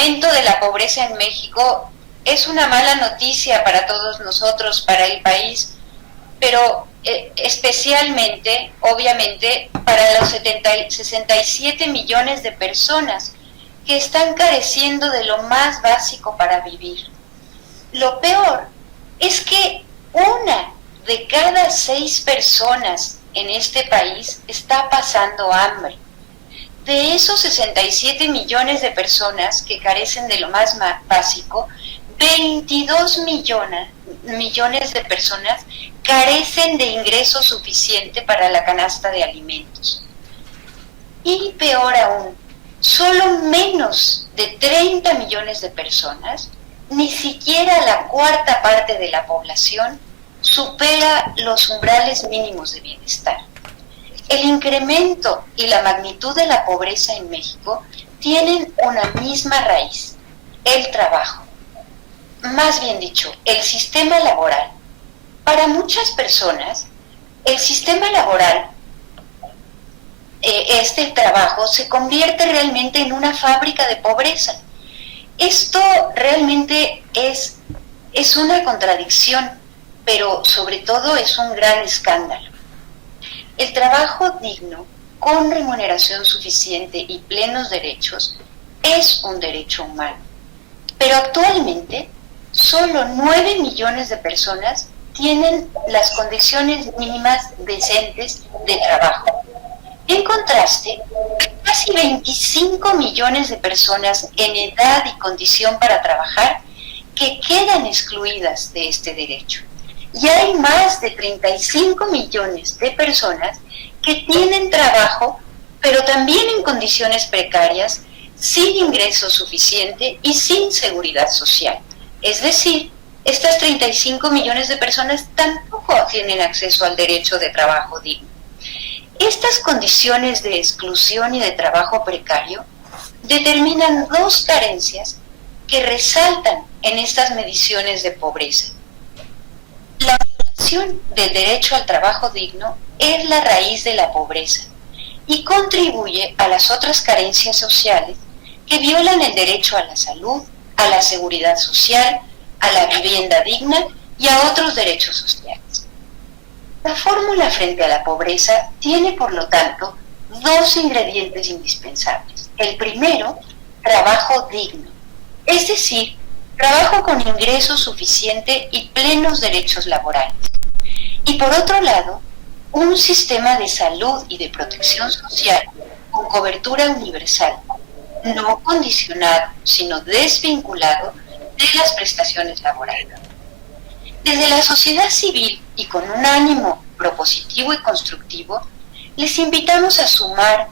aumento de la pobreza en México es una mala noticia para todos nosotros, para el país, pero especialmente, obviamente, para los 67 millones de personas que están careciendo de lo más básico para vivir. Lo peor es que 1 de cada 6 personas en este país está pasando hambre. De esos 67 millones de personas que carecen de lo más básico, 22 millones de personas carecen de ingreso suficiente para la canasta de alimentos. Y peor aún, solo menos de 30 millones de personas, ni siquiera la cuarta parte de la población, supera los umbrales mínimos de bienestar. El incremento y la magnitud de la pobreza en México tienen una misma raíz: el trabajo. Más bien dicho, el sistema laboral. Para muchas personas, el sistema laboral, este trabajo, se convierte realmente en una fábrica de pobreza. Esto realmente es una contradicción, pero sobre todo es un gran escándalo. El trabajo digno, con remuneración suficiente y plenos derechos, es un derecho humano. Pero actualmente, solo 9 millones de personas tienen las condiciones mínimas decentes de trabajo. En contraste, casi 25 millones de personas en edad y condición para trabajar que quedan excluidas de este derecho. Y hay más de 35 millones de personas que tienen trabajo, pero también en condiciones precarias, sin ingreso suficiente y sin seguridad social. Es decir, estas 35 millones de personas tampoco tienen acceso al derecho de trabajo digno. Estas condiciones de exclusión y de trabajo precario determinan dos carencias que resaltan en estas mediciones de pobreza. La violación del derecho al trabajo digno es la raíz de la pobreza y contribuye a las otras carencias sociales que violan el derecho a la salud, a la seguridad social, a la vivienda digna y a otros derechos sociales. La fórmula frente a la pobreza tiene, por lo tanto, dos ingredientes indispensables. El primero, trabajo digno, es decir, trabajo con ingreso suficiente y plenos derechos laborales. Y por otro lado, un sistema de salud y de protección social con cobertura universal, no condicionado, sino desvinculado de las prestaciones laborales. Desde la sociedad civil y con un ánimo propositivo y constructivo, les invitamos a sumar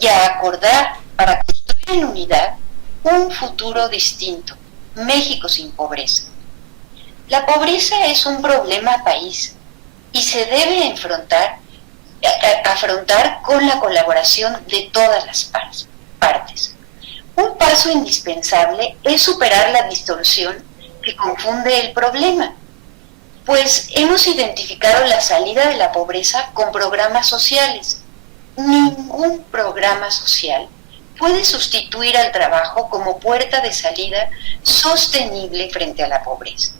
y a acordar para construir en unidad un futuro distinto, México sin pobreza. La pobreza es un problema país y se debe afrontar con la colaboración de todas las partes. Un paso indispensable es superar la distorsión que confunde el problema, pues hemos identificado la salida de la pobreza con programas sociales. Ningún programa social puede sustituir al trabajo como puerta de salida sostenible frente a la pobreza.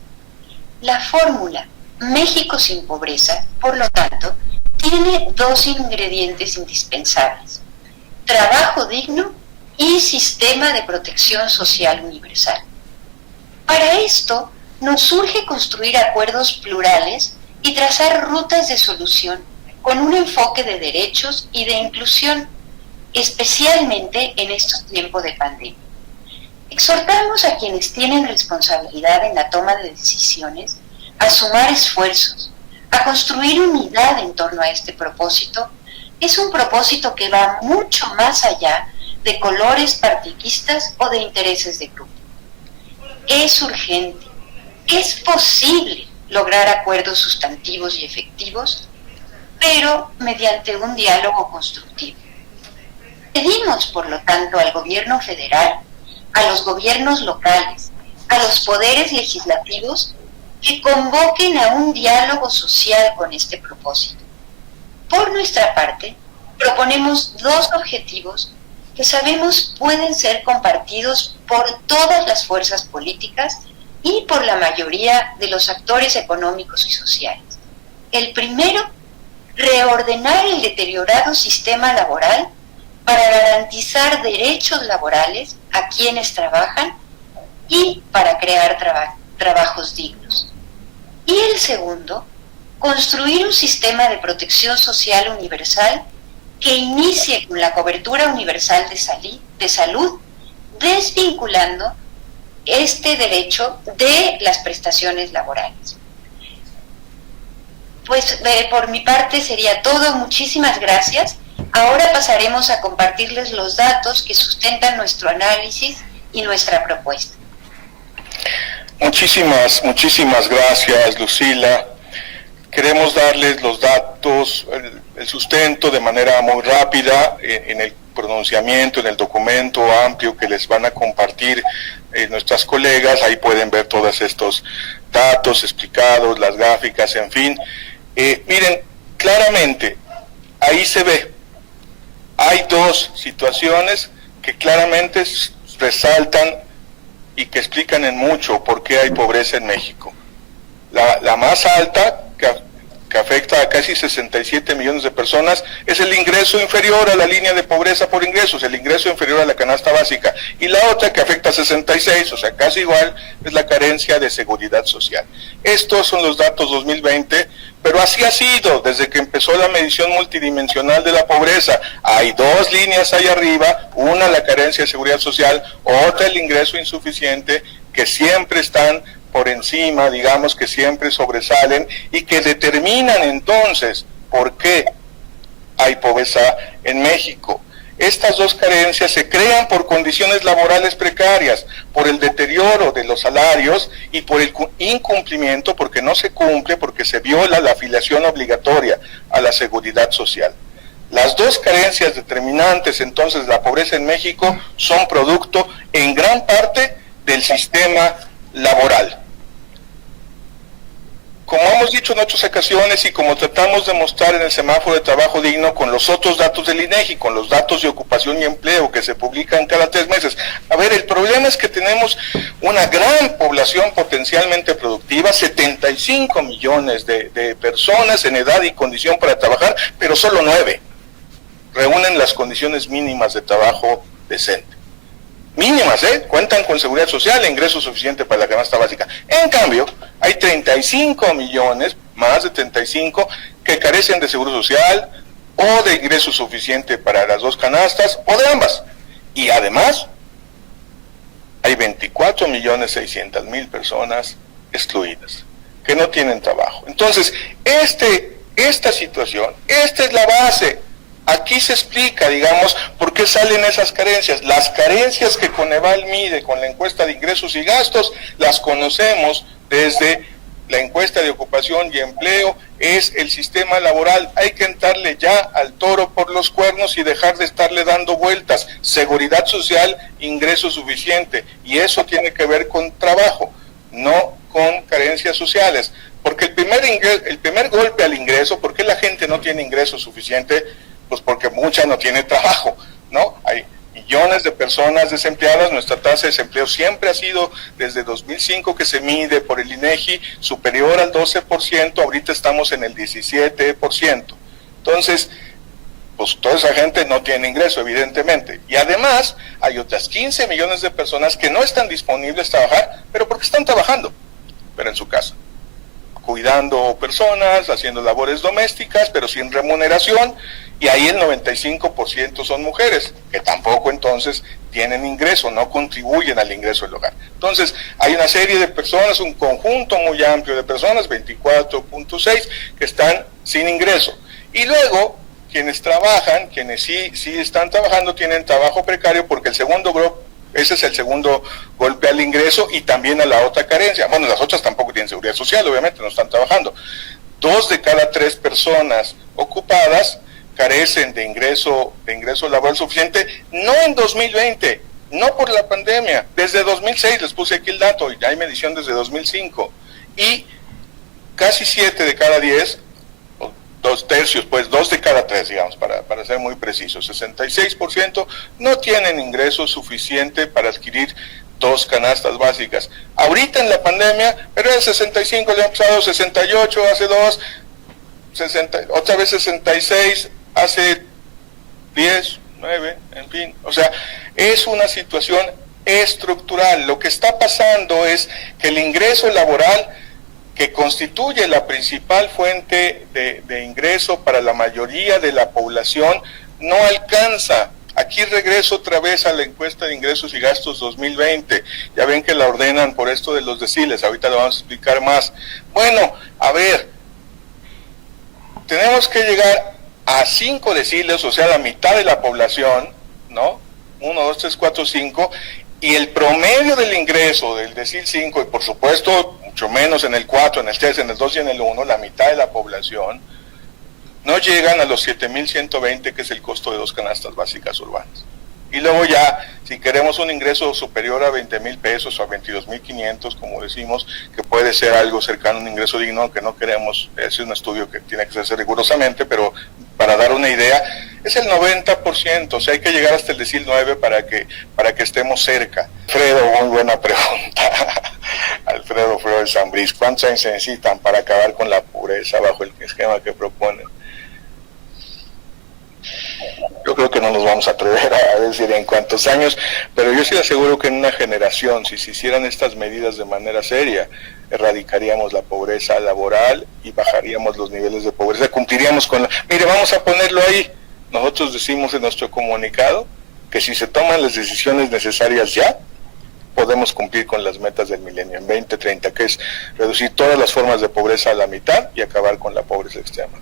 La fórmula México sin pobreza, por lo tanto, tiene dos ingredientes indispensables: trabajo digno y sistema de protección social universal. Para esto, nos urge construir acuerdos plurales y trazar rutas de solución con un enfoque de derechos y de inclusión, especialmente en estos tiempos de pandemia. Exhortamos a quienes tienen responsabilidad en la toma de decisiones a sumar esfuerzos, a construir unidad en torno a este propósito. Es un propósito que va mucho más allá de colores partidistas o de intereses de grupo. Es urgente, es posible lograr acuerdos sustantivos y efectivos, pero mediante un diálogo constructivo. Pedimos, por lo tanto, al gobierno federal, a los gobiernos locales, a los poderes legislativos, que convoquen a un diálogo social con este propósito. Por nuestra parte, proponemos dos objetivos que sabemos pueden ser compartidos por todas las fuerzas políticas y por la mayoría de los actores económicos y sociales. El primero, reordenar el deteriorado sistema laboral para garantizar derechos laborales a quienes trabajan y para crear trabajos dignos. Y el segundo, construir un sistema de protección social universal que inicie con la cobertura universal de salud, desvinculando este derecho de las prestaciones laborales. Pues por mi parte sería todo. Muchísimas gracias. Ahora pasaremos a compartirles los datos que sustentan nuestro análisis y nuestra propuesta. Muchísimas gracias, Lucila. Queremos darles los datos, el sustento de manera muy rápida en el pronunciamiento, en el documento amplio que les van a compartir nuestras colegas. Ahí pueden ver todos estos datos explicados, las gráficas, en fin. Miren, claramente, ahí se ve, hay dos situaciones que claramente resaltan y que explican en mucho por qué hay pobreza en México. La más alta, que afecta a casi 67 millones de personas, es el ingreso inferior a la línea de pobreza por ingresos, el ingreso inferior a la canasta básica. Y la otra, que afecta a 66, o sea, casi igual, es la carencia de seguridad social. Estos son los datos 2020, pero así ha sido desde que empezó la medición multidimensional de la pobreza. Hay dos líneas ahí arriba, una la carencia de seguridad social, otra el ingreso insuficiente, que siempre están por encima, digamos, que siempre sobresalen y que determinan entonces por qué hay pobreza en México. Estas dos carencias se crean por condiciones laborales precarias, por el deterioro de los salarios y por el incumplimiento, porque no se cumple, porque se viola la afiliación obligatoria a la seguridad social. Las dos carencias determinantes entonces de la pobreza en México son producto en gran parte del sistema laboral. Como hemos dicho en otras ocasiones y como tratamos de mostrar en el semáforo de trabajo digno con los otros datos del INEGI, con los datos de ocupación y empleo que se publican cada 3 meses, a ver, el problema es que tenemos una gran población potencialmente productiva, 75 millones de personas en edad y condición para trabajar, pero solo 9 reúnen las condiciones mínimas de trabajo decente. Mínimas, cuentan con seguridad social e ingreso suficiente para la canasta básica. En cambio, hay 35 millones, más de 35, que carecen de seguro social o de ingreso suficiente para las dos canastas o de ambas. Y además, hay 24.600.000 personas excluidas, que no tienen trabajo. Entonces, esta situación, esta es la base. Aquí se explica, digamos, por qué salen esas carencias. Las carencias que Coneval mide con la encuesta de ingresos y gastos, las conocemos desde la encuesta de ocupación y empleo, es el sistema laboral. Hay que entrarle ya al toro por los cuernos y dejar de estarle dando vueltas. Seguridad social, ingreso suficiente. Y eso tiene que ver con trabajo, no con carencias sociales. Porque el primer golpe al ingreso, ¿por qué la gente no tiene ingreso suficiente? Pues porque mucha no tiene trabajo, ¿no? Hay millones de personas desempleadas. Nuestra tasa de desempleo siempre ha sido, desde 2005 que se mide por el INEGI, superior al 12%, ahorita estamos en el 17%. Entonces, pues toda esa gente no tiene ingreso, evidentemente. Y además, hay otras 15 millones de personas que no están disponibles a trabajar, pero porque están trabajando, pero en su casa, cuidando personas, haciendo labores domésticas, pero sin remuneración, y ahí el 95% son mujeres, que tampoco entonces tienen ingreso, no contribuyen al ingreso del hogar. Entonces, hay una serie de personas, un conjunto muy amplio de personas, 24.6, que están sin ingreso. Y luego, quienes trabajan, quienes sí están trabajando, tienen trabajo precario, porque ese es el segundo golpe al ingreso y también a la otra carencia. Bueno, las otras tampoco tienen seguridad social, obviamente, no están trabajando. 2 de cada 3 personas ocupadas carecen de ingreso laboral suficiente, no en 2020, no por la pandemia, desde 2006, les puse aquí el dato, y hay medición desde 2005, y casi 7 de cada 10, 2/3, pues 2 de cada 3, digamos, para ser muy precisos, 66% no tienen ingresos suficiente para adquirir 2 canastas básicas. Ahorita en la pandemia, pero el 65 le han pasado 68 hace 2, 60, otra vez 66 hace 10, 9, en fin. O sea, es una situación estructural. Lo que está pasando es que el ingreso laboral, que constituye la principal fuente de ingreso para la mayoría de la población, no alcanza. Aquí regreso otra vez a la encuesta de ingresos y gastos 2020. Ya ven que la ordenan por esto de los deciles, ahorita lo vamos a explicar más. Bueno, a ver, tenemos que llegar a 5 deciles, o sea, la mitad de la población, ¿no? 1, 2, 3, 4, 5, y el promedio del ingreso del decil 5, y por supuesto, mucho menos en el 4, en el 3, en el 2 y en el 1, la mitad de la población, no llegan a los 7,120, que es el costo de 2 canastas básicas urbanas. Y luego ya, si queremos un ingreso superior a 20,000 pesos o a 22,500, como decimos, que puede ser algo cercano a un ingreso digno, aunque no queremos, es un estudio que tiene que hacerse rigurosamente, pero para dar una idea, es el 90%, o sea, hay que llegar hasta el decil 9 para que estemos cerca. Alfredo, muy buena pregunta. Alfredo Flores Zambriz, ¿cuántos años se necesitan para acabar con la pobreza bajo el esquema que proponen? Yo creo que no nos vamos a atrever a decir en cuántos años, pero yo sí le aseguro que en una generación, si se hicieran estas medidas de manera seria, erradicaríamos la pobreza laboral y bajaríamos los niveles de pobreza, cumpliríamos con la... Mire, vamos a ponerlo ahí. Nosotros decimos en nuestro comunicado que si se toman las decisiones necesarias ya, podemos cumplir con las metas del milenio en 2030, que es reducir todas las formas de pobreza a la mitad y acabar con la pobreza extrema.